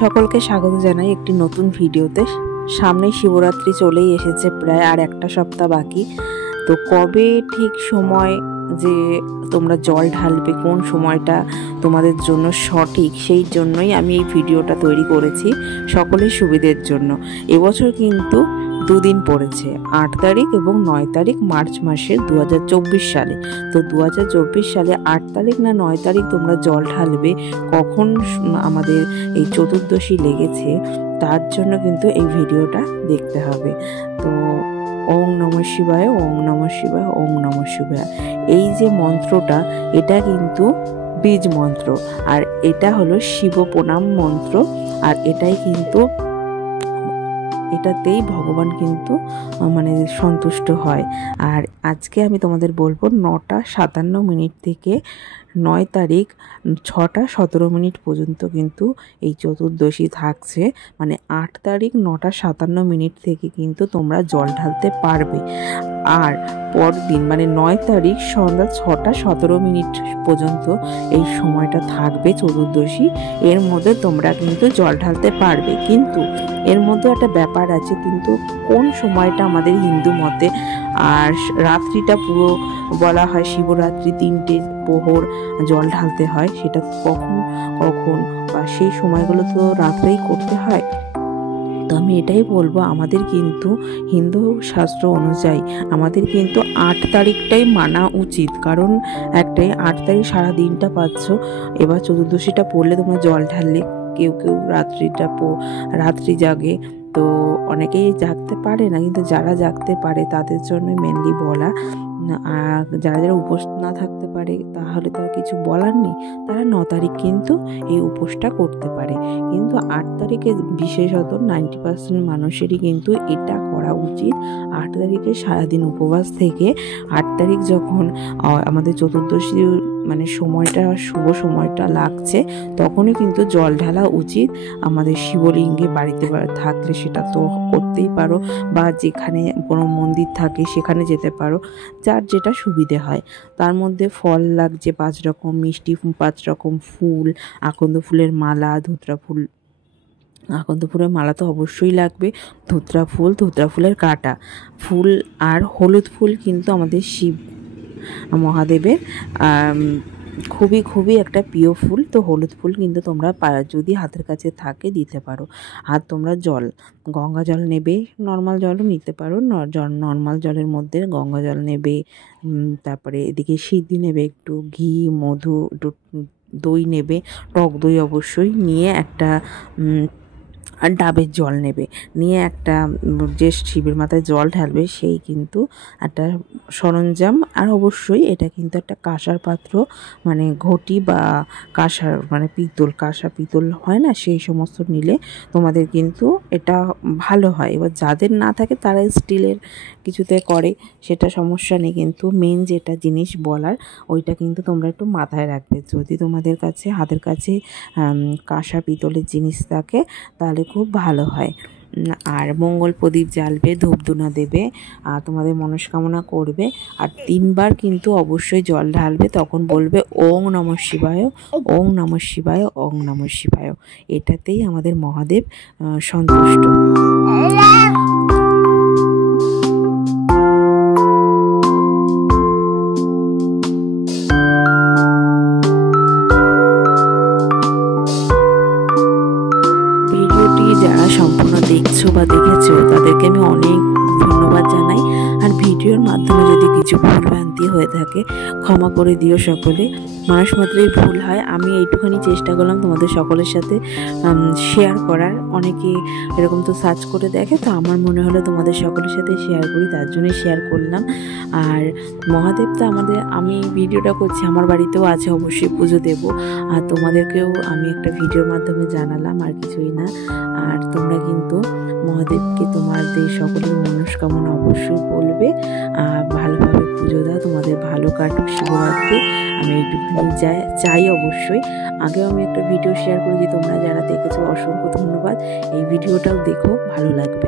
সকলকে স্বাগত জানাই একটি নতুন ভিডিওতে। সামনে শিবরাত্রি চলেই এসেছে, প্রায় আর একটা সপ্তাহ বাকি। তো কবে ঠিক সময় যে তোমরা জল ঢালবে, কোন সময়টা তোমাদের জন্য সঠিক, সেই জন্যই আমি এই ভিডিওটা তৈরি করেছি সকলের সুবিধের জন্য। এবছর কিন্তু দুদিন পড়েছে, 8 তারিখ এবং 9 তারিখ মার্চ মাসের 2024 সালে। তো 2024 সালে 8 তারিখ না 9 তারিখ তোমরা জল ঢালবে, কখন আমাদের এই চতুর্দশী লেগেছে, তার জন্য কিন্তু এই ভিডিওটা দেখতে হবে। তো ওং নমঃ শিবায়, ওং নমঃ শিবায়, ওং নমঃ শিবায়, এই যে মন্ত্রটা, এটা কিন্তু বীজ মন্ত্র, আর এটা হলো শিব প্রণাম মন্ত্র। আর এটাই কিন্তু এটাতেই ভগবান কিন্তু মানে সন্তুষ্ট হয়। আর আজকে আমি তোমাদের বলবো 9টা 57 থেকে 9 তারিখ 6টা 17 মিনিট পর্যন্ত কিন্তু এই চতুর্দশী থাকছে। মানে 8 তারিখ 9টা 57 থেকে কিন্তু তোমরা জল ঢালতে পারবে। আর পরদিন মানে 9 তারিখ সন্ধ্যা 6টা 17 পর্যন্ত এই সময়টা থাকবে চতুর্দশী। এর মধ্যে তোমরা কিন্তু জল ঢালতে পারবে, কিন্তু এর মধ্যে একটা ব্যাপার আছে, কিন্তু কোন সময়টা আমাদের হিন্দু মতে, আর রাত্রিটা পুরো বলা হয় শিবরাত্রি 3টে প্রহর জল ঢালতে হয়, সেটা কখন কখন বা সেই সময়গুলো তো রাত্রেই করতে হয়। তো আমি এটাই বলবো, আমাদের কিন্তু হিন্দু শাস্ত্র অনুযায়ী আমাদের কিন্তু 8 তারিখটাই মানা উচিত। কারণ একটাই 8 তারিখ সারা দিনটা পাচ্ছ, এবার চতুর্দশীটা পড়লে তোমরা জল ঢাললে, কেউ কেউ রাত্রি জাগে, তো অনেকেই জাগতে পারে না, কিন্তু যারা জাগতে পারে তাদের জন্য মেনলি বলা। আর যারা যারা উপোস না থাকতে পারে, তাহলে তার কিছু বলার নেই, তারা 9 তারিখ কিন্তু এই উপোসটা করতে পারে। কিন্তু 8 তারিখে বিশেষত 90% মানুষেরই কিন্তু এটা করা উচিত। 8 তারিখে সারাদিন উপবাস থেকে 8 তারিখ যখন আমাদের চতুর্দশী মানে সময়টা, শুভ সময়টা লাগছে, তখনই কিন্তু জল ঢালা উচিত। আমাদের শিবলিঙ্গে বাড়িতে থাকলে সেটা তো করতেই পারো, বা যেখানে কোনো মন্দির থাকে সেখানে যেতে পারো, যার যেটা সুবিধে হয়। তার মধ্যে ফল লাগছে 5 রকম, মিষ্টি 5 রকম, ফুল, আকন্দ ফুলের মালা, আকন্দ ফুলের মালা তো অবশ্যই লাগবে, ধুতরা ফুলের কাঁটা, ফুল আর হলুদ ফুল কিন্তু আমাদের শিব মহাদেবের খুবই খুবই একটা প্রিয় ফুল। তো হলুদ ফুল কিন্তু তোমরা যদি হাতের কাছে থাকে দিতে পারো। আর তোমরা জল, গঙ্গা জল নেবে, নর্মাল জলও নিতে পারো, নর্মাল জলের মধ্যে গঙ্গা জল নেবে। তারপরে এদিকে সিদ্ধি নেবে, একটু ঘি, মধু, একটু দই নেবে, টক দই অবশ্যই নিয়ে, একটা আর ডাবের জল নেবে, নিয়ে একটা যে শিবের মাথায় জল ঢালবে সেই কিন্তু একটা সরঞ্জাম। আর অবশ্যই এটা কিন্তু একটা কাঁসার পাত্র, মানে ঘটি বা কাঁসার মানে কাঁসা পিতল হয় না, সেই সমস্ত নিলে তোমাদের কিন্তু এটা ভালো হয়। এবার যাদের না থাকে তারা স্টিলের কিছুতে করে, সেটা সমস্যা নেই, কিন্তু মেন যেটা জিনিস বলার, ওইটা কিন্তু তোমরা একটু মাথায় রাখবে। যদি তোমাদের কাছে হাতের কাছে কাঁসা পিতলের জিনিস থাকে তাহলে খুব ভালো হয়। আর মঙ্গল প্রদীপ জ্বালবে, ধূপধুনা দেবে, আর তোমাদের মনস্কামনা করবে। আর 3 বার কিন্তু অবশ্যই জল ঢালবে, তখন বলবে ওং নমঃ শিবায়, ওং নমঃ শিবায়, ওং নমঃ শিবায়। এটাতেই আমাদের মহাদেব সন্তুষ্ট। যারা সম্পূর্ণ দেখছো বা দেখেছো তাদেরকে আমি অনেক ধন্যবাদ জানাই। আর ভিডিওর মাধ্যমে যদি কিছু ভুলভ্রান্তি হয়ে থাকে ক্ষমা করে দিও সকলে, মানুষ মাত্রই ভুল হয়। আমি এইটুখানি চেষ্টা করলাম তোমাদের সকলের সাথে শেয়ার করার। অনেকে এরকম তো সার্চ করে দেখে, তো আমার মনে হলো তোমাদের সকলের সাথে শেয়ার করি, তার জন্যই শেয়ার করলাম। আর মহাদেব তো আমি ভিডিওটা করছি, আমার বাড়িতেও আছে, অবশ্যই পুজো দেব, আর তোমাদেরকেও আমি একটা ভিডিওর মাধ্যমে জানালাম, আর কিছুই না। আর তোমরা কিন্তু মহাদেবকে তোমাদের সকলের মনস্কামনা অবশ্যই বলবে, ভালোভাবে পুজো দাও, তোমাদের ভালো কাটুক শিবরাত্রি। আমি এইটুখানি চাই অবশ্যই। আগেও আমি একটা ভিডিও শেয়ার করেছি, তোমরা যারা দেখেছো অসংখ্য ধন্যবাদ। এই ভিডিওটাও দেখো, ভালো লাগবে।